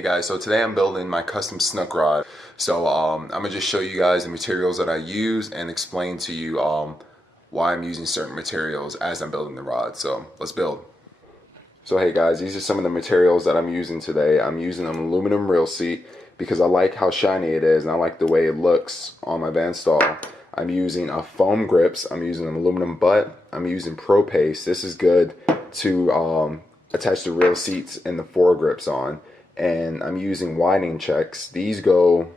Hey guys, so today I'm building my custom snook rod. So I'm gonna just show you guys the materials that I use and explain to you why I'm using certain materials as I'm building the rod. So let's build. So hey guys, these are some of the materials that I'm using today. I'm using an aluminum reel seat because I like how shiny it is and I like the way it looks on my Van stall. I'm using a foam grips, I'm using an aluminum butt, I'm using pro paste. This is good to attach the reel seats and the foregrips on. And I'm using widening checks. These go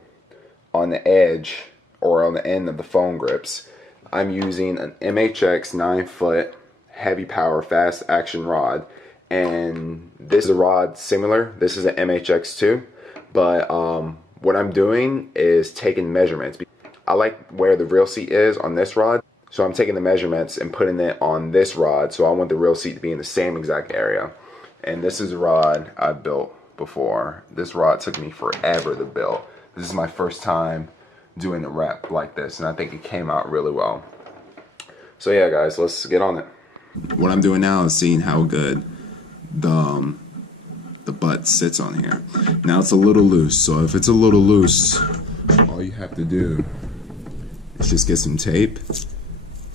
on the edge or on the end of the foam grips. I'm using an MHX 9-foot heavy power fast action rod, and this is a rod similar. This is an MHX2, but what I'm doing is taking measurements. I like where the reel seat is on this rod, so I'm taking the measurements and putting it on this rod. So I want the reel seat to be in the same exact area. And this is a rod I built before. This rod took me forever to build. This is my first time doing a rep like this, and I think it came out really well. So yeah guys, let's get on it. What I'm doing now is seeing how good the butt sits on here. Now it's a little loose, so if it's a little loose, all you have to do is just get some tape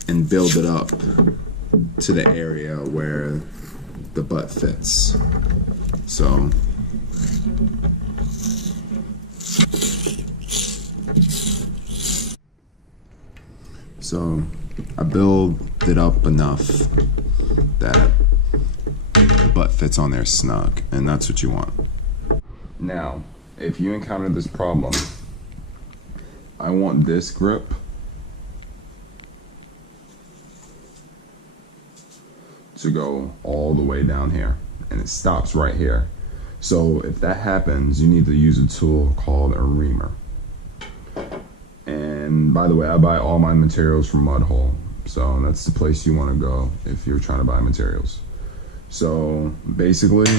and build it up to the area where the butt fits. So I build it up enough that the butt fits on there snug, and that's what you want. Now, if you encounter this problem, I want this grip to go all the way down here, and it stops right here. So if that happens, you need to use a tool called a Reamer. And by the way, I buy all my materials from Mudhole, so that's the place you want to go if you're trying to buy materials. So basically,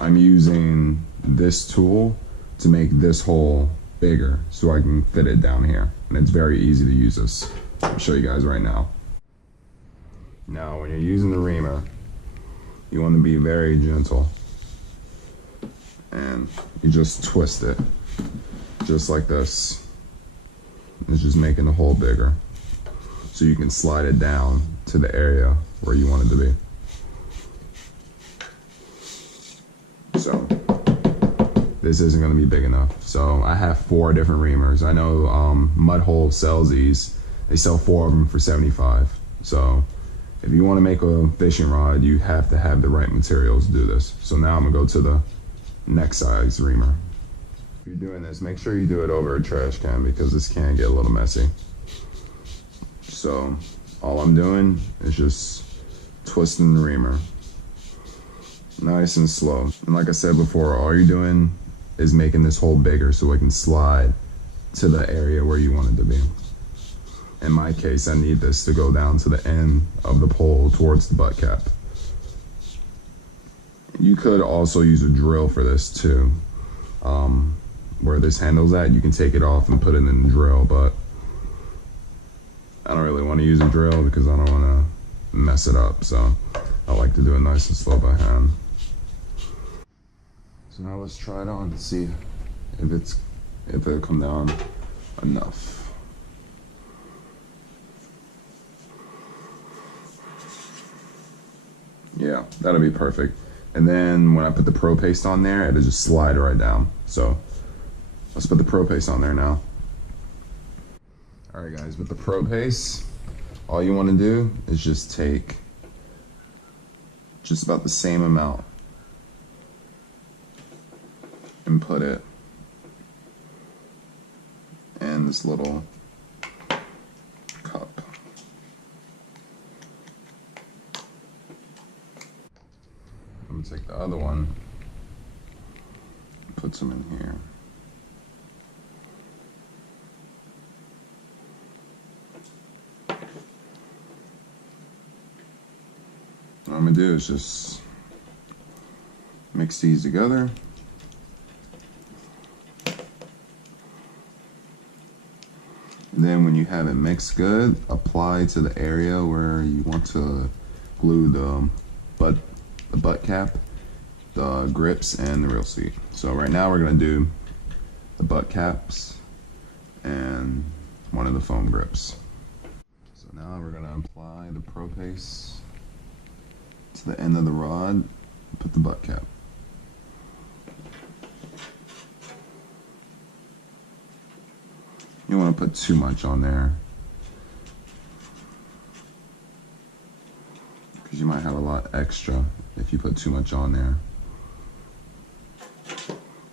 I'm using this tool to make this hole bigger so I can fit it down here, and it's very easy to use this. I'll show you guys right now. Now, when you're using the Reamer, you want to be very gentle, and you just twist it, just like this. It's just making the hole bigger, so you can slide it down to the area where you want it to be. So, this isn't going to be big enough. So, I have 4 different Reamers. I know Mudhole sells these. They sell 4 of them for $75. So, if you want to make a fishing rod, you have to have the right materials to do this. So now I'm going to go to the next size Reamer. If you're doing this, make sure you do it over a trash can because this can get a little messy. So all I'm doing is just twisting the Reamer. Nice and slow. And like I said before, all you're doing is making this hole bigger so it can slide to the area where you want it to be. In my case, I need this to go down to the end of the pole towards the butt cap. You could also use a drill for this too. Where this handle's at, you can take it off and put it in the drill, but I don't really want to use a drill because I don't want to mess it up, so I like to do it nice and slow by hand. So now let's try it on and see if it'll come down enough. Yeah, that'll be perfect. And then when I put the pro paste on there, it'll just slide right down. So let's put the pro paste on there now. All right guys, with the pro paste, all you want to do is just take just about the same amount and put it in this little cup. I'm gonna take the other one, put some in here. What I'm gonna do is just mix these together. Then when you have it mixed good, apply to the area where you want to glue the butt cap, the grips and the reel seat. So right now we're gonna do the butt caps and one of the foam grips. So now we're gonna apply the Pro Paste to the end of the rod, put the butt cap. You don't want to put too much on there because you might have a lot extra if you put too much on there.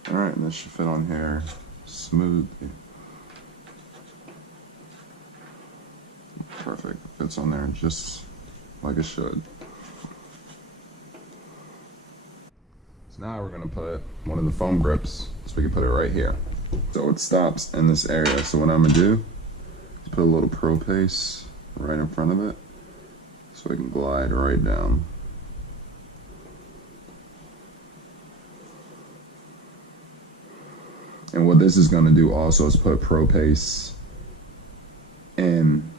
Alright, this should fit on here smooth. Perfect, fits on there just like it should. So now we're going to put one of the foam grips, so we can put it right here. So it stops in this area. So what I'm going to do is put a little Pro Paste right in front of it so it can glide right down. And what this is going to do also is put Pro Paste in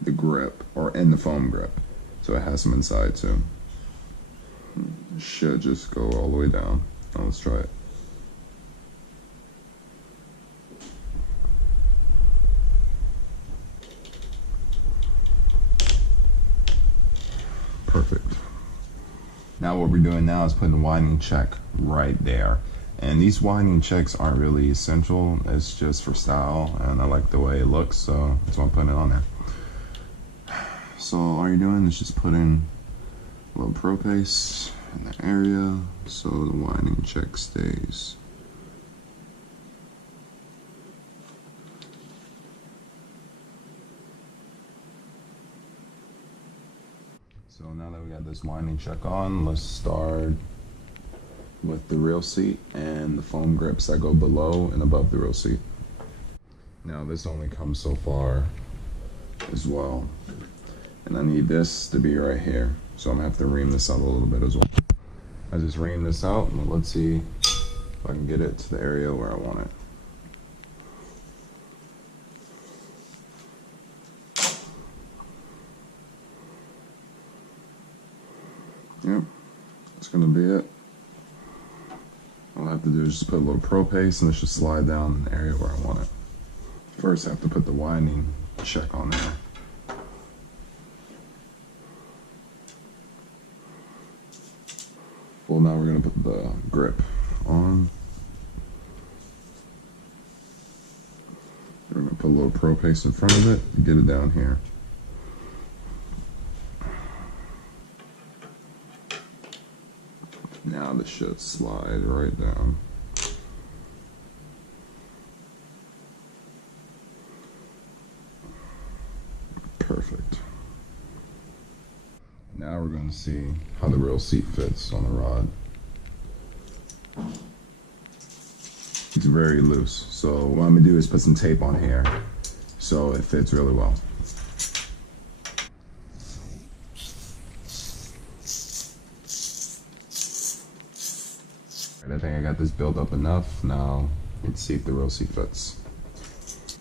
the grip, or in the foam grip, so it has some inside too. It should just go all the way down. Now let's try it. Perfect. Now what we're doing now is putting the winding check right there. And these winding checks aren't really essential, it's just for style, and I like the way it looks, so that's why I'm putting it on there. So all you're doing is just putting a little Pro Paste in the area so the winding check stays. So now that we got this winding check on, let's start with the reel seat and the foam grips that go below and above the reel seat. Now this only comes so far as well. And I need this to be right here. So I'm gonna have to ream this out a little bit as well. I just ream this out, and let's see if I can get it to the area where I want it. Yep, that's gonna be it. All I have to do is just put a little Pro Paste and it should slide down in the area where I want it. First I have to put the winding check on there. Well, now we're gonna put the grip on. We're gonna put a little Pro Paste in front of it and get it down here. Now this should slide right down. Perfect. Now we're going to see how the reel seat fits on the rod. It's very loose, so what I'm going to do is put some tape on here so it fits really well. I think I got this built up enough. Now let's see if the reel seat fits.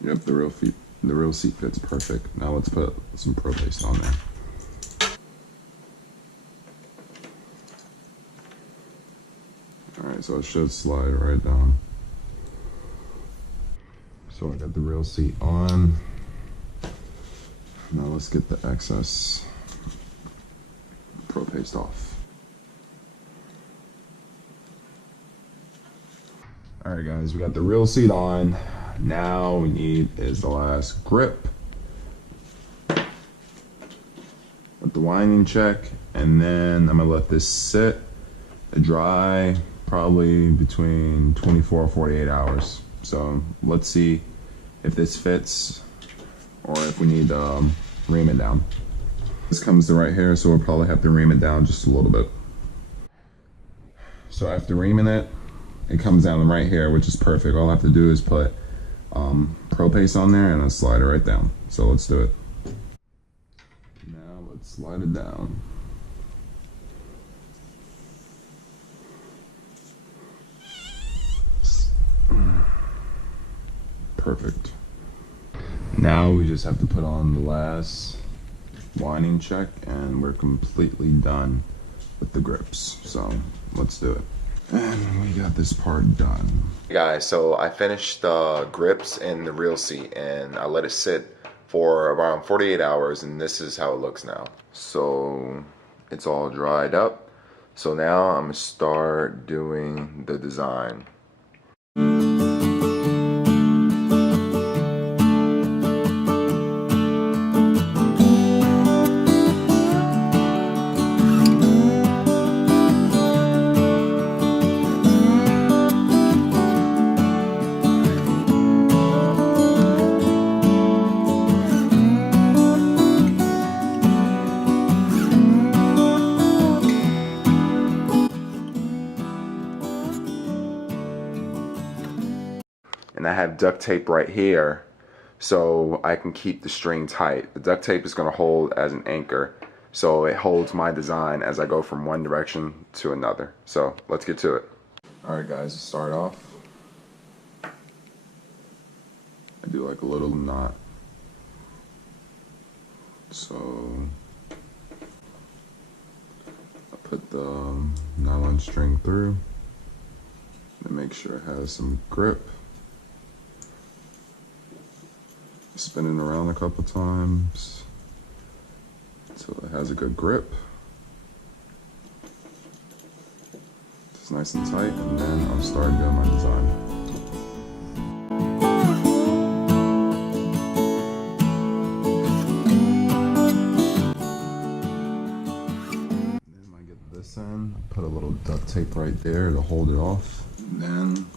Yep, the reel seat fits perfect. Now let's put some Pro Paste on there. Alright, so it should slide right down. So I got the reel seat on. Now let's get the excess Pro Paste off. Alright guys, we got the reel seat on. Now we need is the last grip. With the winding check, and then I'm gonna let this sit dry probably between 24 or 48 hours. So let's see if this fits or if we need to ream it down. This comes to right here, so we'll probably have to ream it down just a little bit. So after reaming it, it comes down right here, which is perfect. All I have to do is put Pro Paste on there and I'll slide it right down. So let's do it. Now let's slide it down. Perfect. Now we just have to put on the last winding check and we're completely done with the grips. So let's do it. And we got this part done. Hey guys, so I finished the grips in the reel seat and I let it sit for around 48 hours, and this is how it looks now. So it's all dried up. So now I'm gonna start doing the design. And I have duct tape right here so I can keep the string tight. The duct tape is going to hold as an anchor, so it holds my design as I go from one direction to another. So let's get to it. Alright guys, to start off, I do like a little knot. So I put the nylon string through to make sure it has some grip. Spin it around a couple times until it has a good grip. It's nice and tight, and then I'll start doing my design. Then I get this in, put a little duct tape right there to hold it off. And then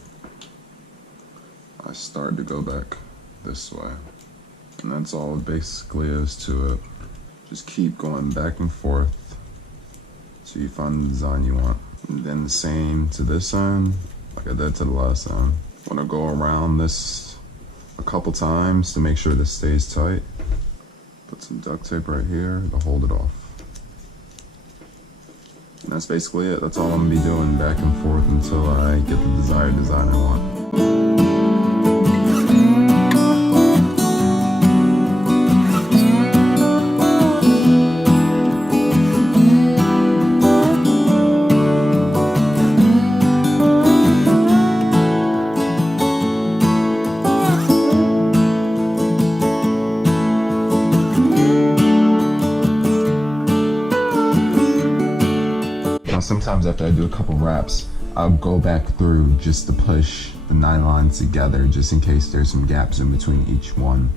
I start to go back this way. And that's all it basically is to it. Just keep going back and forth till you find the design you want. And then the same to this end, like I did to the last end. Want to go around this a couple times to make sure this stays tight. Put some duct tape right here to hold it off. And that's basically it. That's all I'm gonna be doing back and forth until I get the desired design I want. Sometimes after I do a couple wraps, I'll go back through just to push the nylon together, just in case there's some gaps in between each one.